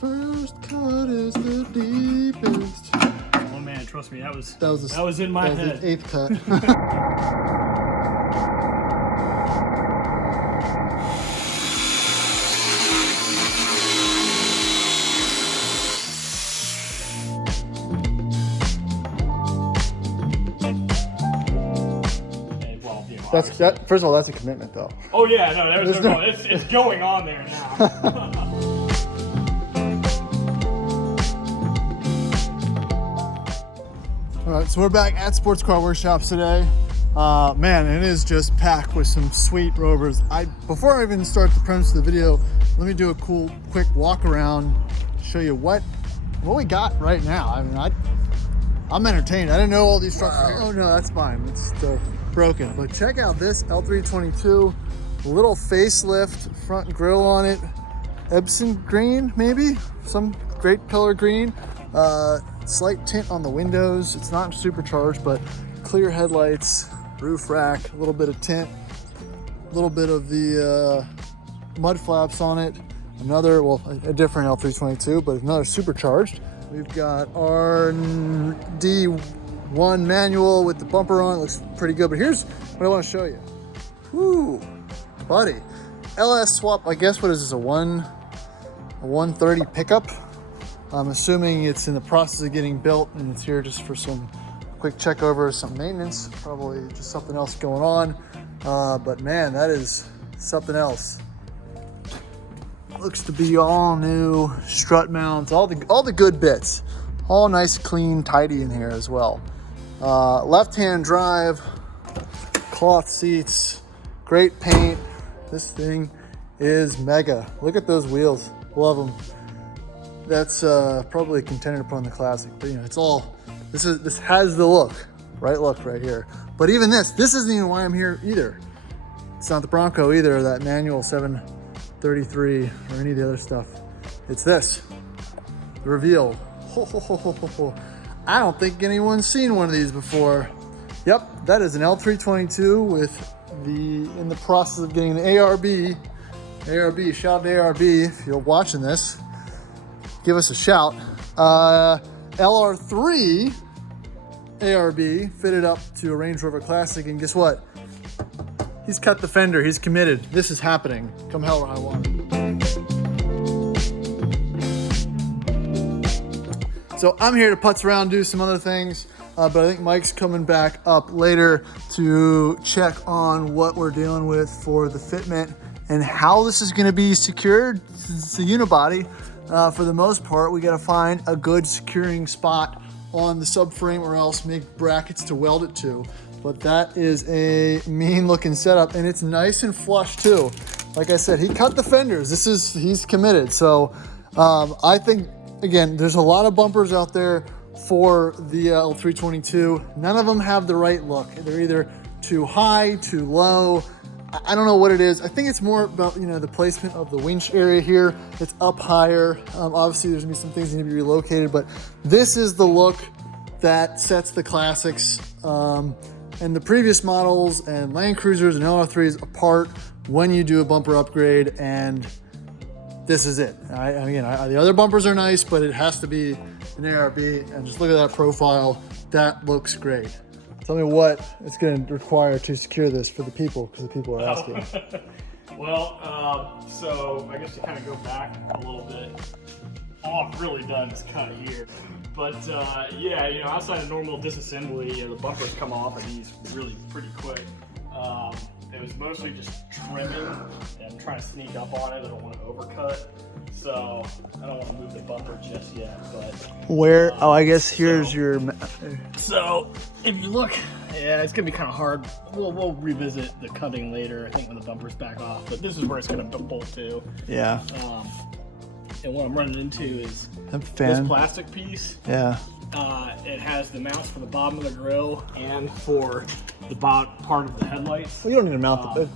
First cut is the deepest. Oh man, trust me, that was in that my was head. the eighth cut. That. First of all, that's a commitment, though. Oh yeah, no, there's no. It's going on there now. All right, so we're back at SportsCar Workshops today. Man, it is just packed with some sweet Rovers. Before I even start the premise of the video, let me do a quick walk around, show you what we got right now. I mean, I'm entertained. I didn't know all these trucks were here. Oh no, that's fine. It's still broken. But check out this L322, little facelift, front grille on it, Epson green maybe, some great color green. Slight tint on the windows. It's not supercharged, but clear headlights, roof rack, a little bit of tint, a little bit of the mud flaps on it. Another, well, a different L322, but another supercharged. We've got our D1 manual with the bumper on. It looks pretty good, but here's what I want to show you. Whoo, buddy. LS swap, I guess, what is this, a 130 pickup? I'm assuming it's in the process of getting built and it's here just for some quick check over, some maintenance, probably just something else going on. But man, that is something else. Looks to be all new strut mounts, all the good bits, all nice, clean, tidy in here as well. Left-hand drive, cloth seats, great paint. This thing is mega. Look at those wheels, love them. That's probably a contender to put on the Classic, but you know, it's all, this has the look right here. But even this isn't even why I'm here either. It's not the Bronco either, or that manual 733 or any of the other stuff. It's this, the reveal. I don't think anyone's seen one of these before. Yep, that is an L322 with in the process of getting an ARB, shout out to ARB if you're watching this. Give us a shout. LR3 ARB fitted up to a Range Rover Classic, and guess what? He's cut the fender, he's committed. This is happening, come hell or high water. So I'm here to putz around, do some other things, but I think Mike's coming back up later to check on what we're dealing with for the fitment and how this is gonna be secured. It's a unibody. For the most part, we got to find a good securing spot on the subframe or else make brackets to weld it to. But that is a mean looking setup, and it's nice and flush too. Like I said, he cut the fenders. He's committed. So I think, again, there's a lot of bumpers out there for the L322. None of them have the right look. They're either too high, too low. I don't know what it is. I think it's more about, you know, the placement of the winch area here. It's up higher. Obviously, there's gonna be some things that need to be relocated, but this is the look that sets the Classics and the previous models and Land Cruisers and LR3s apart when you do a bumper upgrade, and this is it. The other bumpers are nice, but it has to be an ARB, and just look at that profile. That looks great. Tell me what it's going to require to secure this for the people, because the people are asking. Well, so I guess to kind of go back a little bit, all I've really done is cut here. But yeah, you know, outside of normal disassembly, the bumpers come off of these really pretty quick. It was mostly just trimming and trying to sneak up on it. I don't want to overcut, so I don't want to move the bumper just yet. But where? I guess here's your. So if you look, yeah, it's gonna be kind of hard. We'll revisit the cutting later, I think, when the bumper's back off. But this is where it's gonna bolt to. Yeah. And what I'm running into is this plastic piece. Yeah. It has the mounts for the bottom of the grill and for the bottom part of the headlights. Well, you don't need to mount the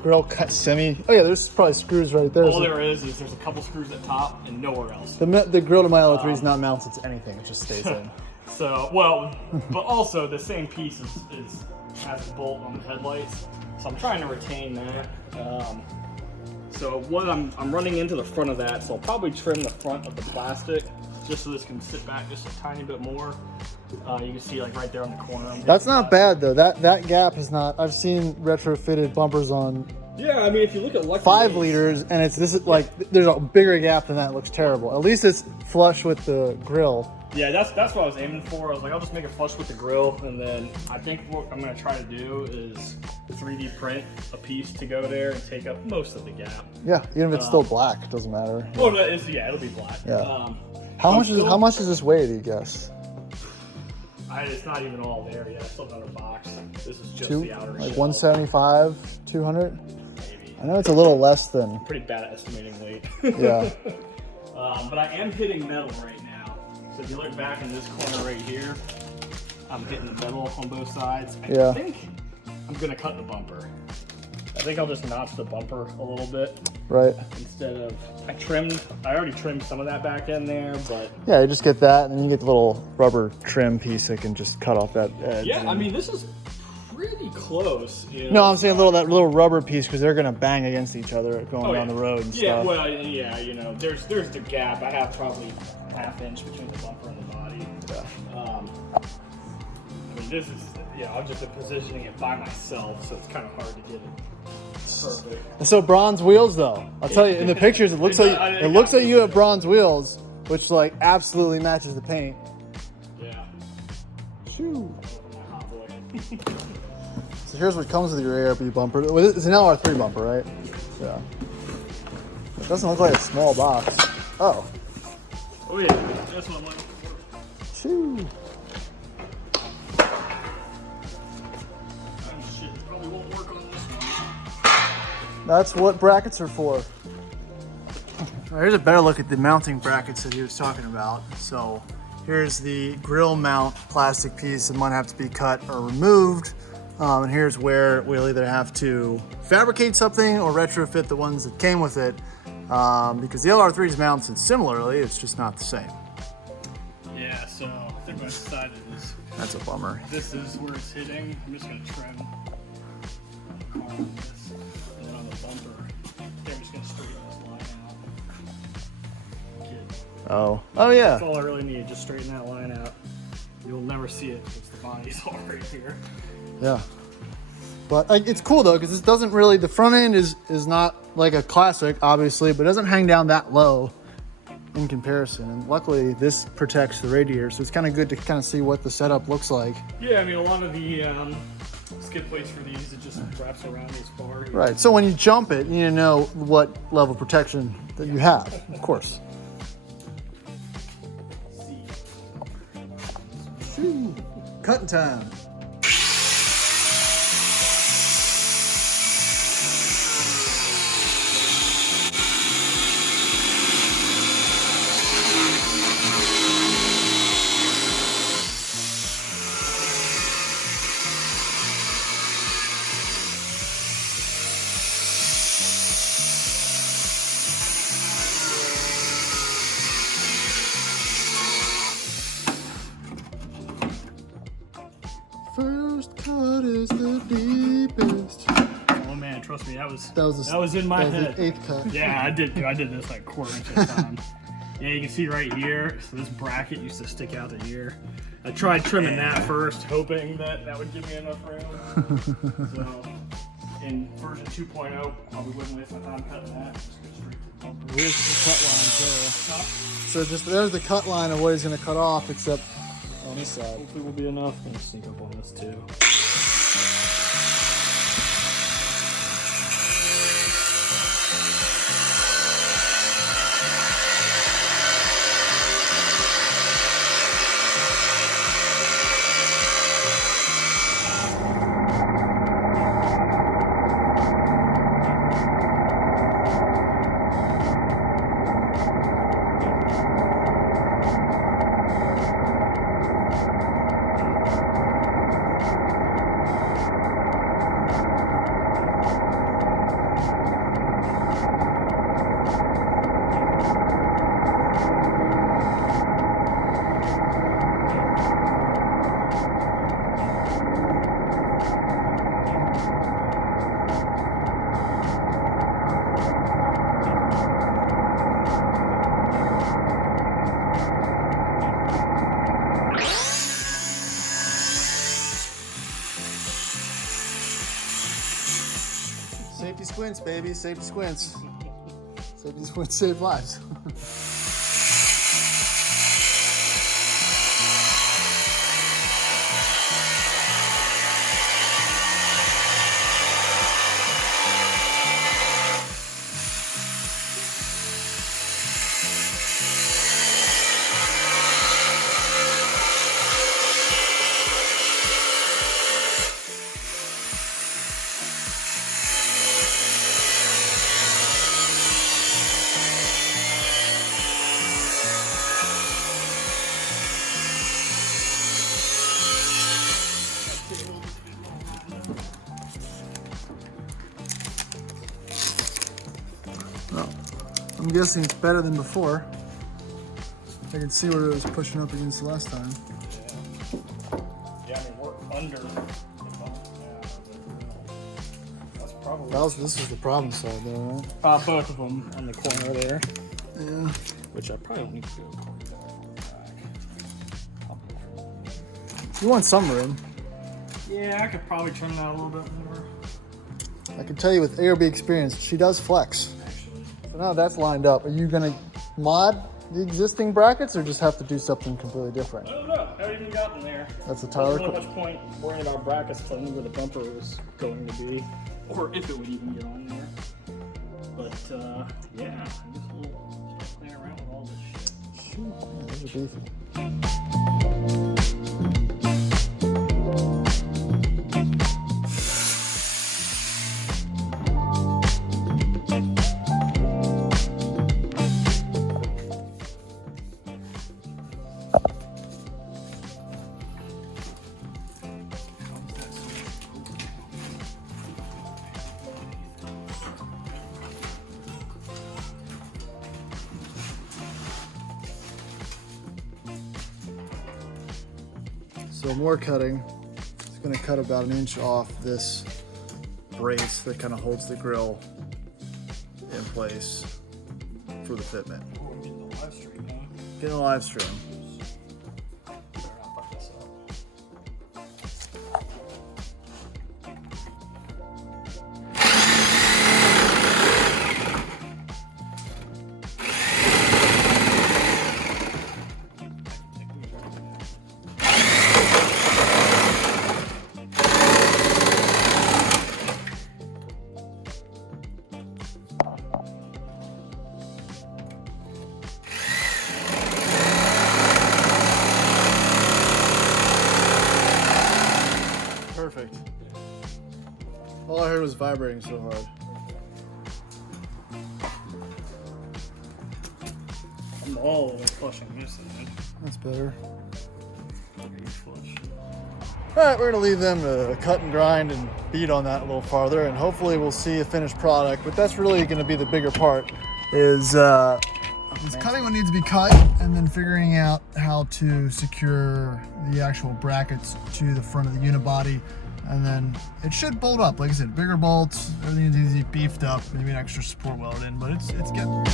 grill cut semi. Oh yeah, there's probably screws right there. All there is there's a couple screws at top and nowhere else. The grill to my L3 is not mounted to anything. It just stays in. So, well, but also the same piece has a bolt on the headlights. So I'm trying to retain that. so what I'm running into the front of that, so I'll probably trim the front of the plastic just so this can sit back just a tiny bit more. You can see like right there on the corner. That's not bad though. That gap is not. I've seen retrofitted bumpers on. Yeah, I mean if you look at Lucky 5 Days, liters, and this is like there's a bigger gap than that. It looks terrible. At least it's flush with the grill. Yeah, that's what I was aiming for. I was like, I'll just make it flush with the grill, and then I think what I'm gonna try to do is 3D print a piece to go there and take up most of the gap. Yeah, even if it's still black, it doesn't matter. Oh, no, it'll be black. Yeah. How much does this weigh? Do you guess? It's not even all there yet. It's still another box. This is just the outer like shell. 175, 200. Maybe. I know it's a little less than. Pretty bad at estimating weight. Yeah. But I am hitting metal right now. So if you look back in this corner right here, I'm hitting the metal on both sides. I think I'm gonna cut the bumper. I think I'll just notch the bumper a little bit. Right. Instead of, I already trimmed some of that back in there, but. Yeah, you just get that, and then you get the little rubber trim piece that can just cut off that edge. Yeah, I mean, this is pretty close. You know? No, I'm saying that little rubber piece, because they're gonna bang against each other going down the road and yeah, stuff. Well, yeah, you know, there's the gap. I have probably ½ inch between the bumper and the body. Yeah. I mean, this is, I'm just positioning it by myself, so it's kind of hard to get it perfect. And so bronze wheels, though, I'll tell you, in the pictures, it looks like you have bronze wheels, which like absolutely matches the paint. Yeah. Shoo. So here's what comes with your ARB bumper. It's an LR3 bumper, right? Yeah. It doesn't look like a small box. Oh. Oh yeah, that's what I'm looking for. Shoo. Oh shit, it probably won't work on this one. That's what brackets are for. All right, here's a better look at the mounting brackets that he was talking about. So here's the grill mount plastic piece that might have to be cut or removed. And here's where we'll either have to fabricate something or retrofit the ones that came with it. Because the LR3 is mounted similarly, it's just not the same. Yeah, so I think what I decided is That's a bummer. this is where it's hitting. I'm just gonna trim the car on this, and then on the bumper, I'm just gonna straighten this line out. Oh yeah. That's all I really need. Just straighten that line out. You'll never see it because the body's all right here. Yeah. But it's cool though, because this doesn't really, the front end is not like a classic, obviously, but it doesn't hang down that low in comparison. And luckily this protects the radiator, so it's kind of good to kind of see what the setup looks like. Yeah, I mean, a lot of the skid plates for these, it just wraps around this bar. Right, so when you jump it, you need to know what level of protection that you have, of course. Shoo. Cutting time. First cut is the deepest. Oh man, trust me, that was in that my was head. the 8th cut. Yeah, I did this like quarter inch at a time. Yeah, you can see right here, so this bracket used to stick out to here. I tried trimming that first, hoping that would give me enough room. So, in version 2.0, probably wouldn't waste my time cutting that. Just go straight to the bumper. Here's the cut lines there. So just there's the cut line of what he's going to cut off, except on this side. Hopefully will be enough. I'm gonna sneak up on this too. squints, baby. Safety squints. Safety squints save lives. Well, I'm guessing it's better than before. I can see where it was pushing up against the last time. Yeah, I mean, we're under the bump now. That's probably... This is the problem side though, right? both of them on the corner there. Yeah. Which I probably don't need to go back. You want some room. Yeah, I could probably trim that a little bit more. I can tell you with ARB experience, she does flex. Actually. So now that's lined up. Are you gonna mod the existing brackets or just have to do something completely different? I don't know. I haven't even gotten there. That's the tire. There's not much point worrying about brackets until I knew where the bumper was going to be, or if it would even get on there. But yeah, I'm just a little playing around with all this shit. Shoot, man, those are beefy. So more cutting. It's going to cut about 1 inch off this brace that kind of holds the grill in place for the fitment. Oh, we're getting the live stream, huh? Getting a live stream. Better not fuck this up. Perfect. All I heard was vibrating so hard. I'm all the way flushing this in. That's better. Pretty flush. All right, we're gonna leave them to cut and grind and beat on that a little farther, and hopefully we'll see a finished product. But that's really gonna be the bigger part, is cutting what needs to be cut, and then figuring out how to secure the actual brackets to the front of the unibody. And then it should bolt up. Like I said, bigger bolts, everything is easy, beefed up, maybe an extra support weld in, but it's getting.